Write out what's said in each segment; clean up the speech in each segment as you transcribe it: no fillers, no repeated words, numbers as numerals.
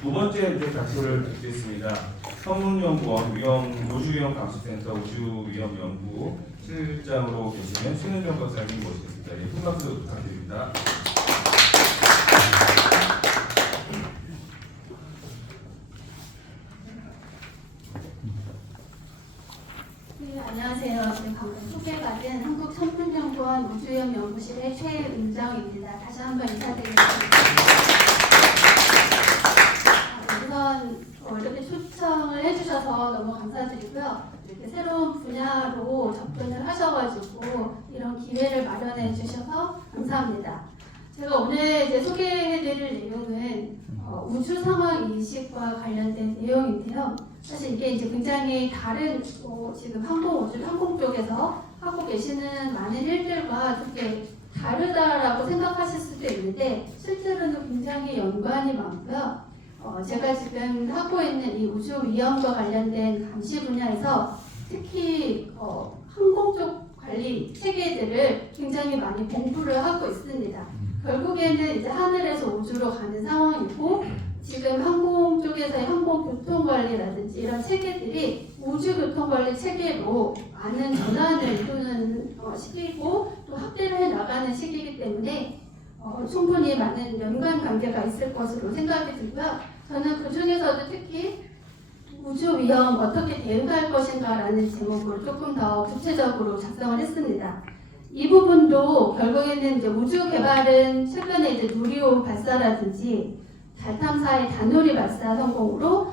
두 번째 이제 발표를 드리겠습니다. 성문연구원 우주위험감시센터 우주위험연구 실장으로 계시는 신은정 박사님 모시겠습니다. 예, 큰 박수 부탁드립니다. 네, 안녕하세요. 방금 소개받은 한국천문연구원 우주위험연구실의 최은정입니다. 다시 한번 인사드리겠습니다. 우선 이렇게 초청을 해주셔서 너무 감사드리고요. 이렇게 새로운 분야로 접근을 하셔가지고 이런 기회를 마련해 주셔서 감사합니다. 제가 오늘 이제 소개해드릴 내용은 우주 상황 인식과 관련된 내용인데요. 사실 이게 이제 굉장히 다른 지금 항공 쪽에서 하고 계시는 많은 일들과 되게 다르다라고 생각하실 수도 있는데 실제로는 굉장히 연관이 많고요. 제가 지금 하고 있는 이 우주 위험과 관련된 감시 분야에서 특히 항공 쪽 관리 체계들을 굉장히 많이 공부를 하고 있습니다. 결국에는 이제 하늘에서 우주로 가는 상황이고 지금 항공 쪽에서의 항공 교통 관리라든지 이런 체계들이 우주 교통 관리 체계로 많은 전환을 이루는 시기고 또 확대를 해 나가는 시기이기 때문에 충분히 많은 연관 관계가 있을 것으로 생각이 들고요. 저는 그 중에서도 특히 우주 위험 어떻게 대응할 것인가라는 제목으로 조금 더 구체적으로 작성을 했습니다. 이 부분도 결국에는 이제 우주 개발은 최근에 이제 누리호 발사라든지 달 탐사의 다누리 발사 성공으로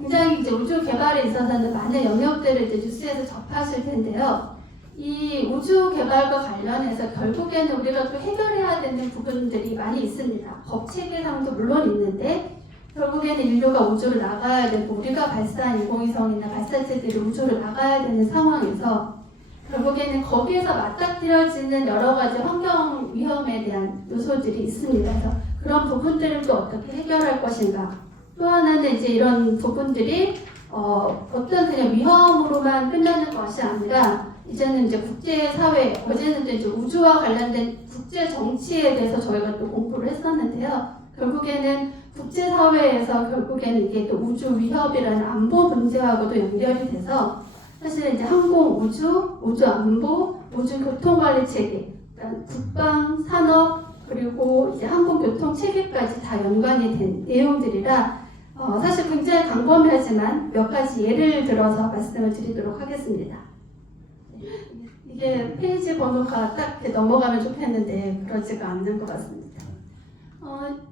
굉장히 이제 우주 개발에 있어서는 많은 영역들을 이제 뉴스에서 접하실 텐데요. 이 우주 개발과 관련해서 결국에는 우리가 또 해결해야 되는 부분들이 많이 있습니다. 법 체계상도 물론 있는데 결국에는 인류가 우주를 나가야 되고 우리가 발사한 인공위성이나 발사체들이 우주를 나가야 되는 상황에서 결국에는 거기에서 맞닥뜨려지는 여러 가지 환경 위험에 대한 요소들이 있습니다. 그래서 그런 부분들을 또 어떻게 해결할 것인가. 또 하나는 이제 이런 부분들이 어떤 그냥 위험으로만 끝나는 것이 아니라 이제는 이제 국제사회, 어제는 또 이제 우주와 관련된 국제 정치에 대해서 저희가 또 공부를 했었는데요. 결국에는 국제사회에서 결국에는 이게 또 우주 위협이라는 안보 문제하고도 연결이 돼서 사실 이제 항공 우주, 우주 안보, 우주 교통 관리 체계, 국방, 산업, 그리고 이제 항공 교통 체계까지 다 연관이 된 내용들이라 사실 굉장히 광범위하지만 몇 가지 예를 들어서 말씀을 드리도록 하겠습니다. 이게 페이지 번호가 딱 이렇게 넘어가면 좋겠는데 그러지가 않는 것 같습니다.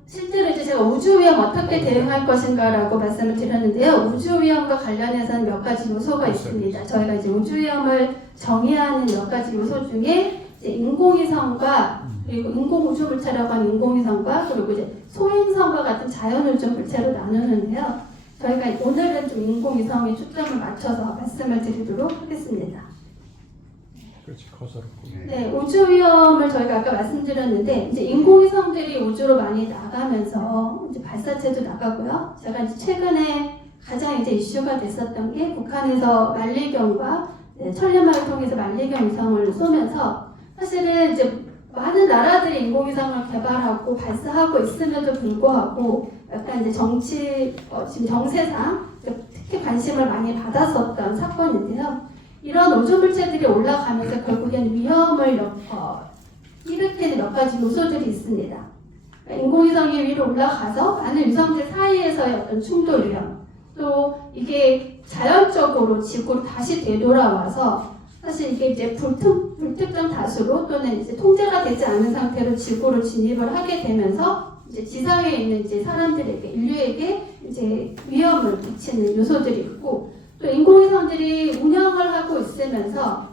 실제로 이제 제가 우주 위험 어떻게 대응할 것인가라고 말씀을 드렸는데요. 우주 위험과 관련해서는 몇 가지 요소가 있습니다. 저희가 이제 우주 위험을 정의하는 몇 가지 요소 중에 이제 인공위성과 그리고 인공 우주 물체라고 하는 인공위성과 그리고 이제 소행성과 같은 자연 우주 물체로 나누는데요. 저희가 오늘은 좀 인공위성에 초점을 맞춰서 말씀을 드리도록 하겠습니다. 그렇지, 커서로. 네, 우주 위험을 저희가 아까 말씀드렸는데 이제 인공위성들이 우주로 많이 나가면서 이제 발사체도 나가고요. 제가 이제 최근에 가장 이제 이슈가 됐었던 게 북한에서 만리경과 천리마를 통해서 만리경 위성을 쏘면서 사실은 이제 많은 나라들이 인공위성을 개발하고 발사하고 있음에도 불구하고 약간 이제 정치 지금 정세상 특히 관심을 많이 받았었던 사건인데요. 이런 우주 물체들이 올라가면서 결국엔 위험을 일으키는 몇 가지 요소들이 있습니다. 그러니까 인공위성이 위로 올라가서 많은 위성들 사이에서의 어떤 충돌 위험, 또 이게 자연적으로 지구로 다시 되돌아와서 사실 이게 이제 불특정 다수로 또는 이제 통제가 되지 않은 상태로 지구로 진입을 하게 되면서 이제 지상에 있는 이제 사람들에게 인류에게 이제 위험을 미치는 요소들이 있고. 또 인공위성들이 운영을 하고 있으면서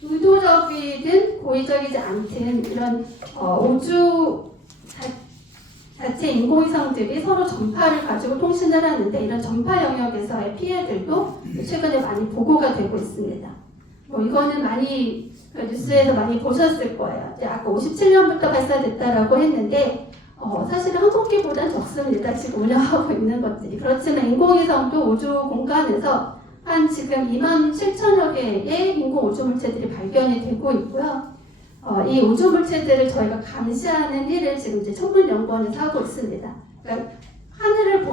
의도적이든 고의적이지 않든 이런 우주 자체 인공위성들이 서로 전파를 가지고 통신을 하는데 이런 전파 영역에서의 피해들도 최근에 많이 보고가 되고 있습니다. 이거는 많이 뉴스에서 많이 보셨을 거예요. 이제 아까 57년부터 발사됐다라고 했는데 사실은 항공기보다는 적습니다. 지금 운영하고 있는 것들이. 그렇지만 인공위성도 우주 공간에서 한 지금 27,000여 개의 인공 우주 물체들이 발견이 되고 있고요. 이 우주 물체들을 저희가 감시하는 일을 지금 이제 천문연구원에서 하고 있습니다. 그러니까 하늘을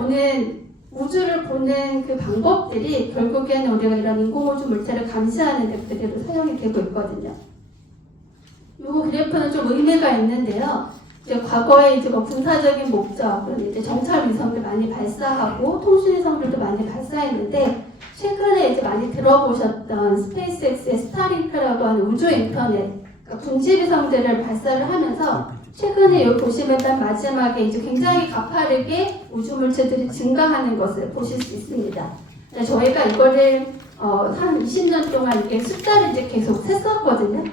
오는 그 방법들이 결국에는 우리가 이런 인공우주 물체를 감시하는 데 그대로 사용이 되고 있거든요. 이 그래프는 좀 의미가 있는데요. 이제 과거에 이제 뭐 군사적인 목적, 그런 이제 정찰 위성들 많이 발사하고 통신 위성들도 많이 발사했는데 최근에 이제 많이 들어보셨던 스페이스X의 스타링크라고 하는 우주 인터넷, 그러니까 군지 위성들을 발사를 하면서 최근에 여기 보시면 딱 마지막에 이제 굉장히 가파르게 우주 물체들이 증가하는 것을 보실 수 있습니다. 저희가 이거를 한 20년 동안 이게 숫자를 이제 계속 셌었거든요.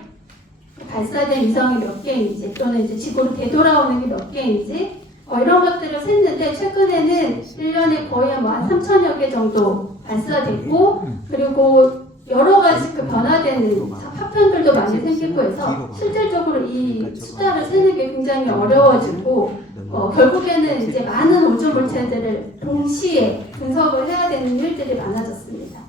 발사된 위성이 몇 개인지 또는 이제 지구로 되돌아오는 게 몇 개인지 이런 것들을 셌는데 최근에는 1년에 거의 뭐 한 3천여 개 정도 발사됐고 그리고 여러 가지 그 변화되는 파편들도 많이 생기고 해서 실질적으로 이 숫자를 세는 게 굉장히 어려워지고 결국에는 이제 많은 우주 물체들을 동시에 분석을 해야 되는 일들이 많아졌습니다.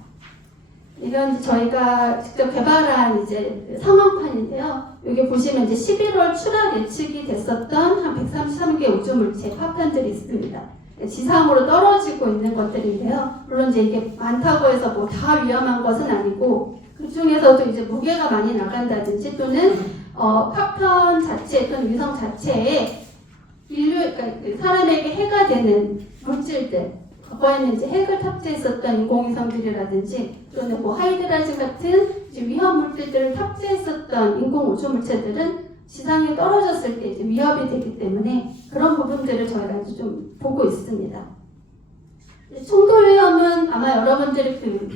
이건 이제 저희가 직접 개발한 이제 상황판인데요. 여기 보시면 이제 11월 추락 예측이 됐었던 한 133개 우주 물체 파편들이 있습니다. 지상으로 떨어지고 있는 것들인데요. 물론 이제 이게 많다고 해서 뭐 다 위험한 것은 아니고 그 중에서도 이제 무게가 많이 나간다든지 또는 파편 자체 또는 위성 자체에 그러니까 그 사람에게 해가 되는 물질들, 과거에는 이제 핵을 탑재했었던 인공위성들이라든지 또는 뭐 하이드라진 같은 이제 위험 물질들을 탑재했었던 인공 우주 물체들은 지상에 떨어졌을 때 이제 위협이 되기 때문에 그런 부분들을 저희가 이제 좀 보고 있습니다. 충돌 위험은 아마 여러분들이 그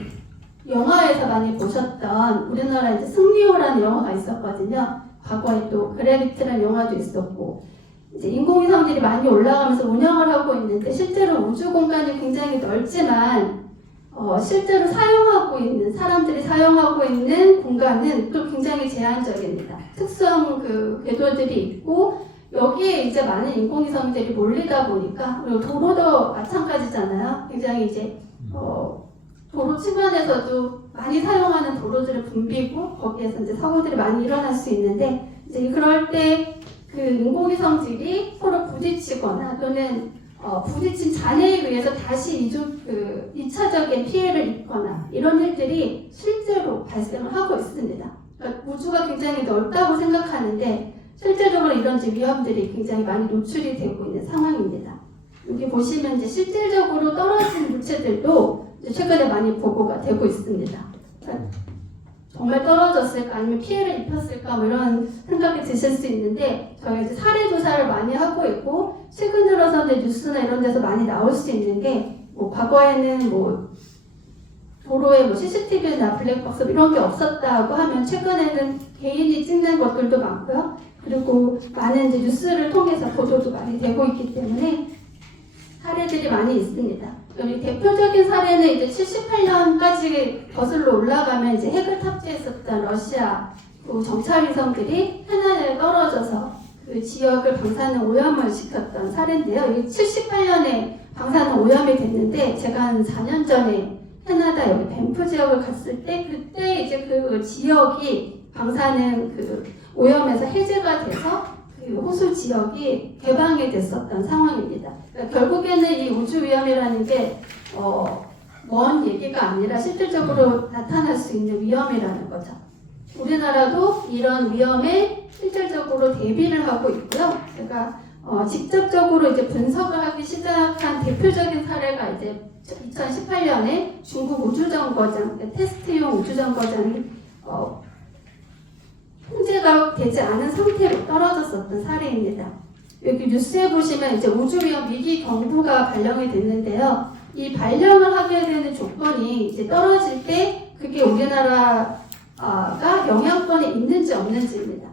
영화에서 많이 보셨던 우리나라 이제 승리호라는 영화가 있었거든요. 과거에 또 그래비티라는 영화도 있었고 이제 인공위성들이 많이 올라가면서 운영을 하고 있는데 실제로 우주 공간이 굉장히 넓지만 실제로 사용하고 있는 사람들이 사용하고 있는 공간은 또 굉장히 제한적입니다. 특수한 그 궤도들이 있고 여기에 이제 많은 인공위성들이 몰리다 보니까 그리고 도로도 마찬가지잖아요. 굉장히 이제 도로 측면에서도 많이 사용하는 도로들을 붐비고 거기에서 이제 사고들이 많이 일어날 수 있는데 이제 그럴 때 그 인공위성들이 서로 부딪히거나 또는 부딪힌 잔해에 의해서 다시 2차적인 피해를 입거나 이런 일들이 실제로 발생을 하고 있습니다. 그러니까 우주가 굉장히 넓다고 생각하는데 실질적으로 이런 위험들이 굉장히 많이 노출이 되고 있는 상황입니다. 여기 보시면 이제 실질적으로 떨어진 물체들도 이제 최근에 많이 보고가 되고 있습니다. 그러니까 정말 떨어졌을까 아니면 피해를 입혔을까 뭐 이런 생각이 드실 수 있는데 저희가 이제 사례 조사를 많이 하고 있고 최근 들어서는 뉴스나 이런 데서 많이 나올 수 있는 게 뭐 과거에는 뭐 도로에 뭐 CCTV나 블랙박스 이런 게 없었다고 하면 최근에는 개인이 찍는 것들도 많고요. 그리고 많은 이제 뉴스를 통해서 보도도 많이 되고 있기 때문에 사례들이 많이 있습니다. 우리 대표적인 사례는 이제 78년까지 거슬러 올라가면 이제 핵을 탑재했었던 러시아 그 정찰위성들이 해난에 떨어져서 그 지역을 방사능 오염을 시켰던 사례인데요. 이 78년에 방사능 오염이 됐는데 제가 한 4년 전에 캐나다 여기 밴프 지역을 갔을 때 그때 이제 그 지역이 방사능 그 오염에서 해제가 돼서 그 호수 지역이 개방이 됐었던 상황입니다. 그러니까 결국에는 이 우주 위험이라는 게 먼 얘기가 아니라 실질적으로 나타날 수 있는 위험이라는 거죠. 우리나라도 이런 위험에 실질적으로 대비를 하고 있고요. 제가 직접적으로 이제 분석을 하기 시작한 대표적인 사례가 이제 2018년에 중국 우주정거장, 테스트용 우주정거장이 통제가 되지 않은 상태로 떨어졌었던 사례입니다. 여기 뉴스에 보시면 이제 우주위험 위기 경보가 발령이 됐는데요. 이 발령을 하게 되는 조건이 이제 떨어질 때 그게 우리나라가 영향권에 있는지 없는지입니다.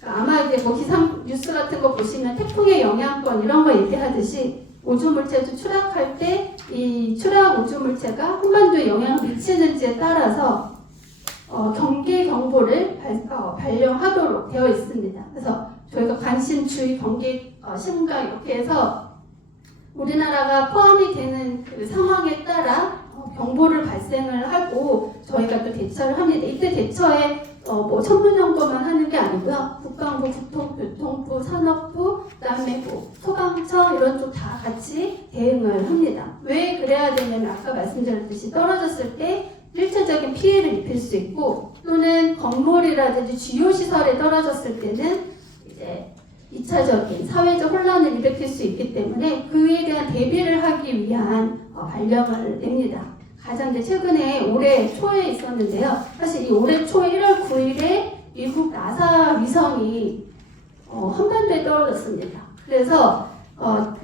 그러니까 아마 이제 뭐 기상 뉴스 같은 거 보시면 태풍의 영향권 이런 거 얘기하듯이 우주 물체도 추락할 때 이 추락 우주 물체가 한반도에 영향을 미치는지에 따라서 경계 경보를 발령하도록 되어 있습니다. 그래서 저희가 관심, 주의, 경계, 심각 이렇게 해서 우리나라가 포함이 되는 그 상황에 따라 경보를 발생을 하고 저희가 또 대처를 합니다. 이때 대처에 뭐 천문연구만 하는 게 아니고요. 국방부, 국토교통부, 산업부, 그다음에 뭐 소방청 이런 쪽 다 같이 대응을 합니다. 왜 그래야 되냐면 아까 말씀드렸듯이 떨어졌을 때 1차적인 피해를 입힐 수 있고 또는 건물이라든지 주요 시설에 떨어졌을 때는 이제 2차적인 사회적 혼란을 일으킬 수 있기 때문에 그에 대한 대비를 하기 위한 발령을 냅니다. 가장 이제 최근에 올해 초에 있었는데요. 사실 이 올해 초 1월 9일에 미국 나사 위성이 한반도에 떨어졌습니다. 그래서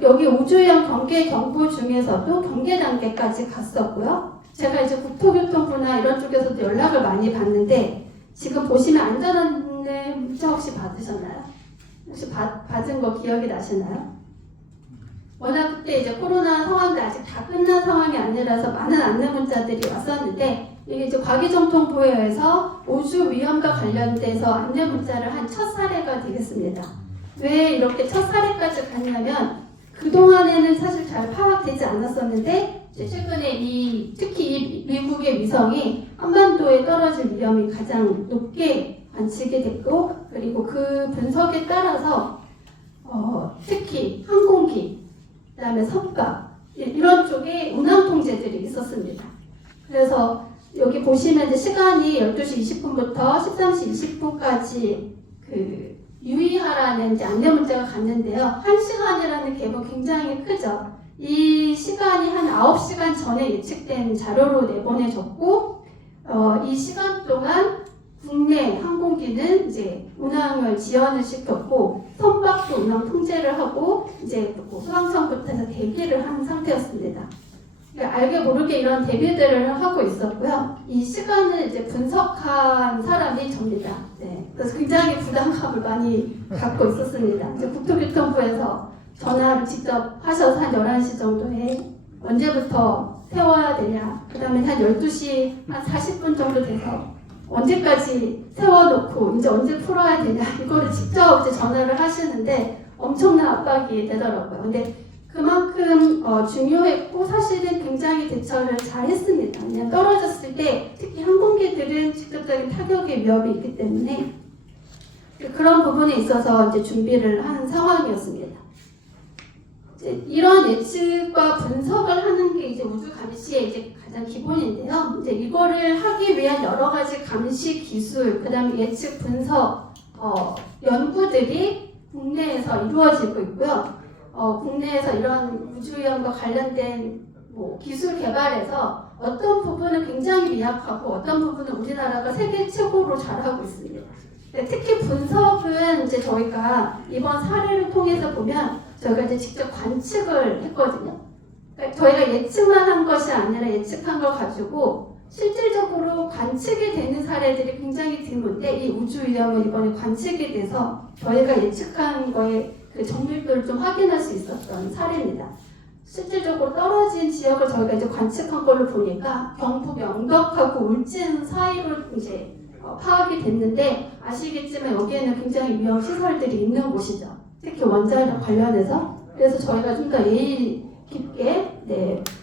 여기 우주형 경계 경보 중에서도 경계 단계까지 갔었고요. 제가 이제 국토교통부나 이런 쪽에서도 연락을 많이 받는데 지금 보시면 안전안내 문자 혹시 받으셨나요? 혹시 받은 거 기억이 나시나요? 워낙 그때 이제 코로나 상황도 아직 다 끝난 상황이 아니라서 많은 안내 문자들이 왔었는데 이게 이제 과기정통부에서 우주 위험과 관련돼서 안내 문자를 한 첫 사례가 되겠습니다. 왜 이렇게 첫 사례까지 갔냐면 그동안에는 사실 잘 파악되지 않았었는데 이제 최근에 특히 이 미국의 위성이 한반도에 떨어질 위험이 가장 높게 관측이 됐고 그리고 그 분석에 따라서 특히 항공기 그다음에 선박 이런 쪽에 운항 통제들이 있었습니다. 그래서 여기 보시면 이제 시간이 12시 20분부터 13시 20분까지 그 유의하라는 이제 안내 문자가 갔는데요. 1시간이라는 갭은 굉장히 크죠. 이 시간이 한 9시간 전에 예측된 자료로 내보내졌고 이 시간 동안 국내 항공기는 이제 운항을 지연을 시켰고 선박도 운항 통제를 하고 이제 소방청부터 해서 대기를 한 상태였습니다. 알게 모르게 이런 대비들을 하고 있었고요. 이 시간을 이제 분석한 사람이 접니다. 네. 그래서 굉장히 부담감을 많이 갖고 있었습니다. 이제 국토교통부에서 전화를 직접 하셔서 한 11시 정도에 언제부터 세워야 되냐. 그 다음에 한 12시 한 40분 정도 돼서 언제까지 세워놓고 이제 언제 풀어야 되냐. 이거를 직접 이제 전화를 하시는데 엄청난 압박이 되더라고요. 근데 그만큼 중요했고 사실은 굉장히 대처를 잘 했습니다. 그냥 떨어졌을 때 특히 항공기들은 직접적인 타격의 위협이 있기 때문에 그런 부분에 있어서 이제 준비를 한 상황이었습니다. 이제 이런 예측과 분석을 하는 게 이제 우주 감시의 이제 가장 기본인데요. 이제 이거를 하기 위한 여러 가지 감시 기술, 그다음에 예측 분석 연구들이 국내에서 이루어지고 있고요. 국내에서 이런 우주 위험과 관련된 기술 개발에서 어떤 부분은 굉장히 미약하고 어떤 부분은 우리나라가 세계 최고로 잘하고 있습니다. 특히 분석은 이제 저희가 이번 사례를 통해서 보면 저희가 이제 직접 관측을 했거든요. 그러니까 저희가 예측만 한 것이 아니라 예측한 걸 가지고 실질적으로 관측이 되는 사례들이 굉장히 드문데 이 우주 위험은 이번에 관측이 돼서 저희가 예측한 거에 그 정밀도를 좀 확인할 수 있었던 사례입니다. 실질적으로 떨어진 지역을 저희가 이제 관측한 걸로 보니까 경북 영덕하고 울진 사이로 이제 파악이 됐는데 아시겠지만 여기에는 굉장히 위험 시설들이 있는 곳이죠. 특히 원자력 관련해서. 그래서 저희가 좀 더 예의 깊게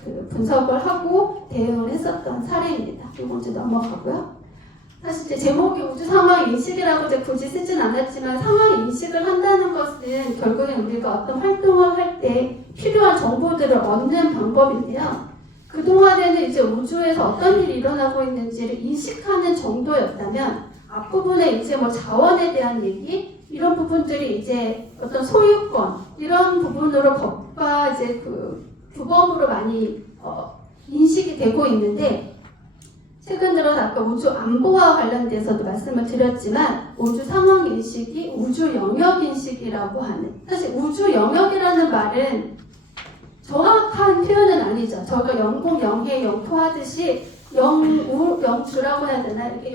그 분석을 하고 대응을 했었던 사례입니다. 이거 이제 넘어가고요. 사실 이제 제목이 우주 상황 인식이라고 이제 굳이 쓰진 않았지만 상황 인식을 한다는 것은 결국엔 우리가 어떤 활동을 할 때 필요한 정보들을 얻는 방법인데요. 그동안에는 이제 우주에서 어떤 일이 일어나고 있는지를 인식하는 정도였다면 앞부분에 이제 자원에 대한 얘기 이런 부분들이 이제 어떤 소유권 이런 부분으로 법과 이제 그 규범으로 많이 인식이 되고 있는데 최근 들어서 아까 우주 안보와 관련돼서도 말씀을 드렸지만 우주 상황 인식이 우주 영역 인식이라고 하는 사실 우주 영역이라는 말은 정확한 표현은 아니죠. 저희가 영공, 영해, 영토 하듯이 영주라고 해야 되나 이렇게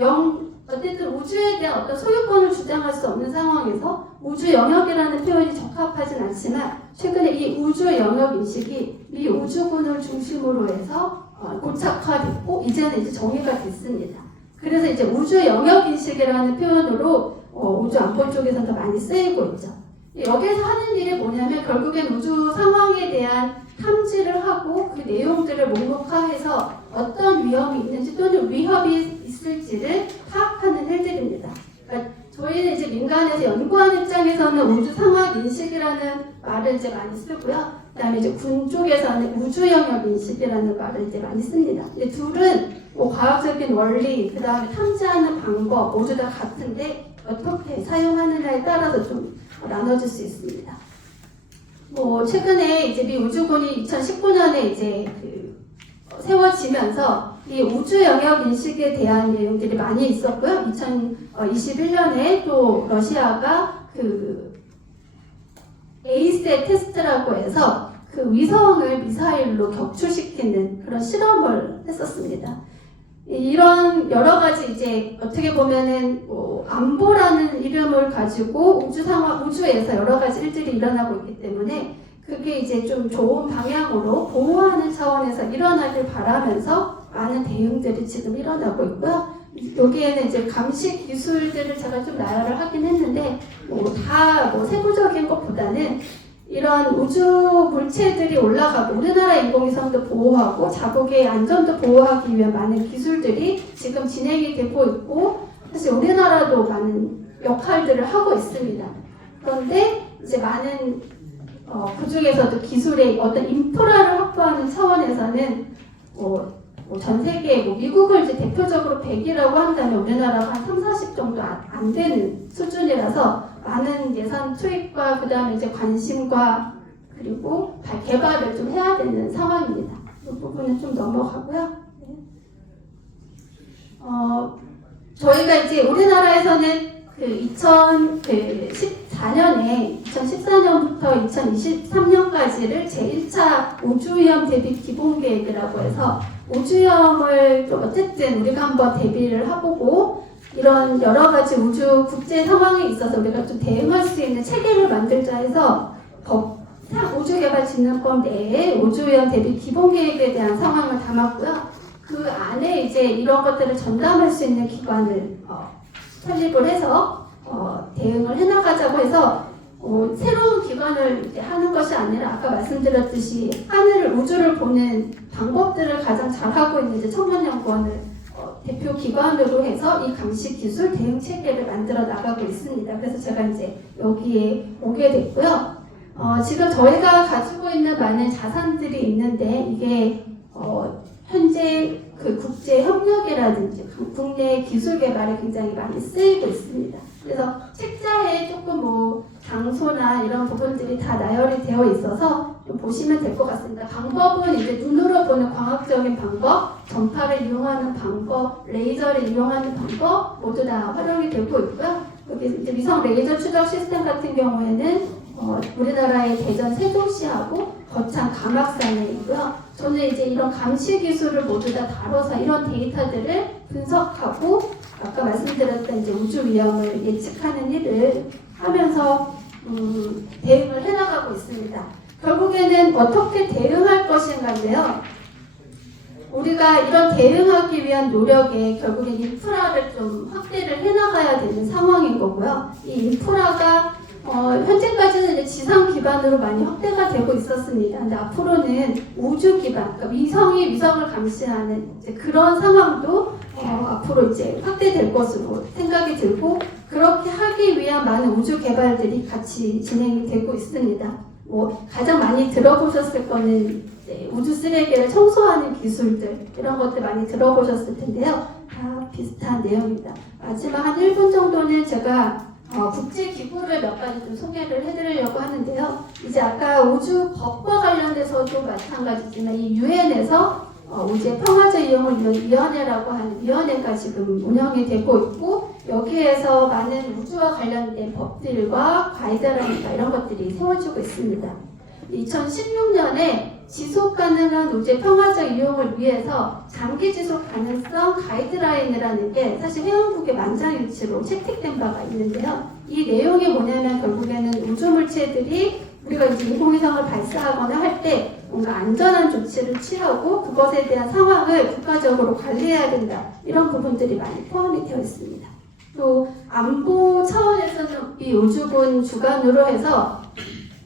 어쨌든 우주에 대한 어떤 소유권을 주장할 수 없는 상황에서 우주 영역이라는 표현이 적합하진 않지만 최근에 이 우주 영역 인식이 미 우주군을 중심으로 해서 고착화됐고 이제는 이제 정의가 됐습니다. 그래서 이제 우주 영역 인식이라는 표현으로 우주 안보 쪽에서 더 많이 쓰이고 있죠. 여기에서 하는 일이 뭐냐면 결국엔 우주 상황에 대한 탐지를 하고 그 내용들을 목록화해서 어떤 위험이 있는지 또는 위협이 있을지를 파악하는 일들입니다. 그러니까 저희는 이제 민간에서 연구하는 입장에서는 우주 상황 인식이라는 말을 이제 많이 쓰고요. 그다음에 이제 군 쪽에서는 우주 영역 인식이라는 말을 이제 많이 씁니다. 근데 둘은 뭐 과학적인 원리, 그다음에 탐지하는 방법 모두 다 같은데 어떻게 사용하느냐에 따라서 좀 나눠질 수 있습니다. 뭐 최근에 이제 미 우주군이 2019년에 이제 세워지면서 이 우주 영역 인식에 대한 내용들이 많이 있었고요. 2021년에 또 러시아가 그 에이세 테스트라고 해서 그 위성을 미사일로 격추시키는 그런 실험을 했었습니다. 이런 여러 가지 이제 어떻게 보면은 뭐 안보라는 이름을 가지고 우주에서 여러 가지 일들이 일어나고 있기 때문에 그게 이제 좀 좋은 방향으로 보호하는 차원에서 일어나길 바라면서 많은 대응들이 지금 일어나고 있고요. 여기에는 이제 감시 기술들을 제가 좀 나열을 하긴 했는데 다 세부적인 것보다는 이런 우주 물체들이 올라가고 우리나라 인공위성도 보호하고 자국의 안전도 보호하기 위한 많은 기술들이 지금 진행이 되고 있고 사실 우리나라도 많은 역할들을 하고 있습니다. 그런데 이제 많은 그 중에서도 기술의 어떤 인프라를 확보하는 차원에서는 전 세계 미국을 이제 대표적으로 100이라고 한다면 우리나라가 한 30, 40 정도 안 되는 수준이라서 많은 예산 투입과 그 다음에 이제 관심과 그리고 개발을 좀 해야 되는 상황입니다. 이 부분은 좀 넘어가고요. 저희가 이제 우리나라에서는 2014년부터 2023년까지를 제1차 우주위험 대비 기본계획이라고 해서 우주위험을 좀 어쨌든 우리가 한번 대비를 해보고 이런 여러 가지 우주 국제 상황에 있어서 우리가 좀 대응할 수 있는 체계를 만들자 해서 우주개발진흥법 내에 우주위험 대비 기본계획에 대한 상황을 담았고요. 그 안에 이제 이런 것들을 전담할 수 있는 기관을 설립을 해서 대응을 해나가자고 해서 새로운 기관을 이제 하는 것이 아니라 아까 말씀드렸듯이 하늘을 우주를 보는 방법들을 가장 잘하고 있는 이제 청년연구원을 대표 기관으로 해서 이 감시 기술 대응 체계를 만들어 나가고 있습니다. 그래서 제가 이제 여기에 오게 됐고요. 지금 저희가 가지고 있는 많은 자산들이 있는데 이게 현재 그 국제 협력이라든지 국내 기술 개발에 굉장히 많이 쓰이고 있습니다. 그래서 책자에 조금 장소나 이런 부분들이 다 나열이 되어 있어서 좀 보시면 될 것 같습니다. 방법은 이제 눈으로 보는 광학적인 방법, 전파를 이용하는 방법, 레이저를 이용하는 방법 모두 다 활용이 되고 있고요. 여기 이제 위성 레이저 추적 시스템 같은 경우에는 우리나라의 대전 세종시하고 거창 감악산에 있고요. 저는 이제 이런 감시 기술을 모두 다 다뤄서 이런 데이터들을 분석하고 아까 말씀드렸던 이제 우주 위험을 예측하는 일을 하면서 대응을 해나가고 있습니다. 결국에는 어떻게 대응할 것인가인데요. 우리가 이런 대응하기 위한 노력에 결국엔 인프라를 좀 확대를 해나가야 되는 상황인 거고요. 이 인프라가 현재까지는 이제 지상 기반으로 많이 확대가 되고 있었습니다. 근데 앞으로는 우주 기반, 그러니까 위성이 위성을 감시하는 이제 그런 상황도 앞으로 이제 확대될 것으로 생각이 들고 그렇게 하기 위한 많은 우주 개발들이 같이 진행이 되고 있습니다. 가장 많이 들어보셨을 거는 우주 쓰레기를 청소하는 기술들 이런 것들 많이 들어보셨을 텐데요. 다 비슷한 내용입니다. 마지막 한 1분 정도는 제가 국제기구를 몇 가지 좀 소개를 해드리려고 하는데요. 이제 아까 우주법과 관련돼서도 마찬가지지만 이 유엔에서 우주의 평화적 이용을 위한 위원회라고 하는 위원회가 지금 운영이 되고 있고 여기에서 많은 우주와 관련된 법들과 가이드라인과 이런 것들이 세워지고 있습니다. 2016년에 지속 가능한 우주의 평화적 이용을 위해서 장기 지속 가능성 가이드라인이라는 게 사실 회원국의 만장일치로 채택된 바가 있는데요. 이 내용이 뭐냐면 결국에는 우주 물체들이 우리가 이제 인공위성을 발사하거나 할 때 뭔가 안전한 조치를 취하고 그것에 대한 상황을 국가적으로 관리해야 된다. 이런 부분들이 많이 포함이 되어 있습니다. 또 안보 차원에서는 이 우주군 주관으로 해서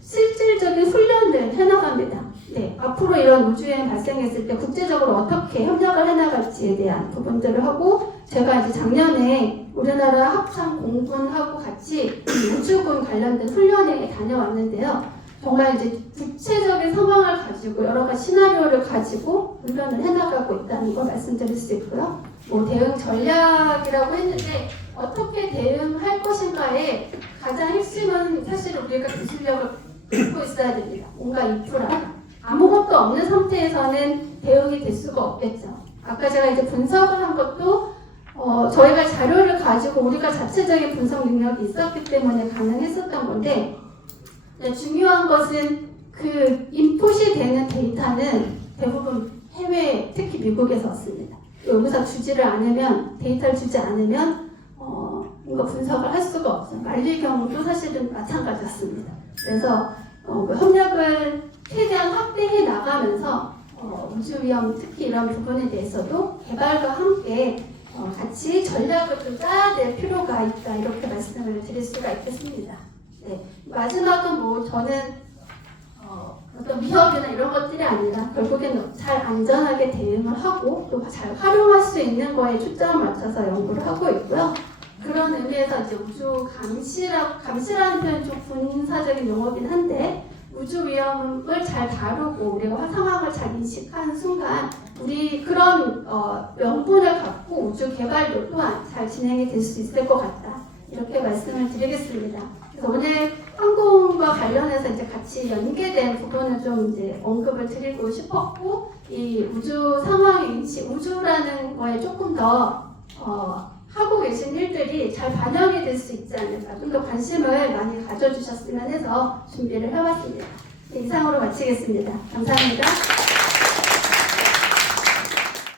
실질적인 훈련을 해나갑니다. 네, 앞으로 이런 우주여행 발생했을 때 국제적으로 어떻게 협력을 해나갈지에 대한 부분들을 하고, 제가 이제 작년에 우리나라 합참 공군하고 같이 우주군 관련된 훈련에 다녀왔는데요. 정말 이제 구체적인 상황을 가지고 여러 가지 시나리오를 가지고 훈련을 해나가고 있다는 걸 말씀드릴 수 있고요. 뭐 대응 전략이라고 했는데 어떻게 대응할 것인가에 가장 핵심은 사실 우리가 기술력을 갖고 있어야 됩니다. 뭔가 인프라. 아무것도 없는 상태에서는 대응이 될 수가 없겠죠. 아까 제가 이제 분석을 한 것도 저희가 자료를 가지고 우리가 자체적인 분석 능력이 있었기 때문에 가능했었던 건데, 중요한 것은 그 인풋이 되는 데이터는 대부분 해외, 특히 미국에서 왔습니다. 여기서 주지를 않으면, 데이터를 주지 않으면 뭔가 분석을 할 수가 없어요. 말릴 경우도 사실은 마찬가지였습니다. 그래서 협력을 최대한 확대해 나가면서 우주 위험, 특히 이런 부분에 대해서도 개발과 함께 같이 전략을 좀 짜야 될 필요가 있다, 이렇게 말씀을 드릴 수가 있겠습니다. 네. 마지막은 뭐 저는 어떤 위협이나 이런 것들이 아니라 결국에는 잘 안전하게 대응을 하고 또 잘 활용할 수 있는 거에 초점을 맞춰서 연구를 하고 있고요. 그런 의미에서 이제 우주 감시라는 표현이 좀 군사적인 용어긴 한데, 우주 위험을 잘 다루고 우리가 상황을 잘 인식하는 순간 우리 그런 명분을 갖고 우주 개발도 또한 잘 진행이 될 수 있을 것 같다, 이렇게 말씀을 드리겠습니다. 그래서 오늘 항공과 관련해서 이제 같이 연계된 부분을 좀 이제 언급을 드리고 싶었고, 이 우주 상황 인식, 우주라는 거에 조금 더 하고 계신 일들이 잘 반영이 될 수 있지 않을까, 좀 더 관심을 많이 가져주셨으면 해서 준비를 해봤습니다. 네, 이상으로 마치겠습니다. 감사합니다.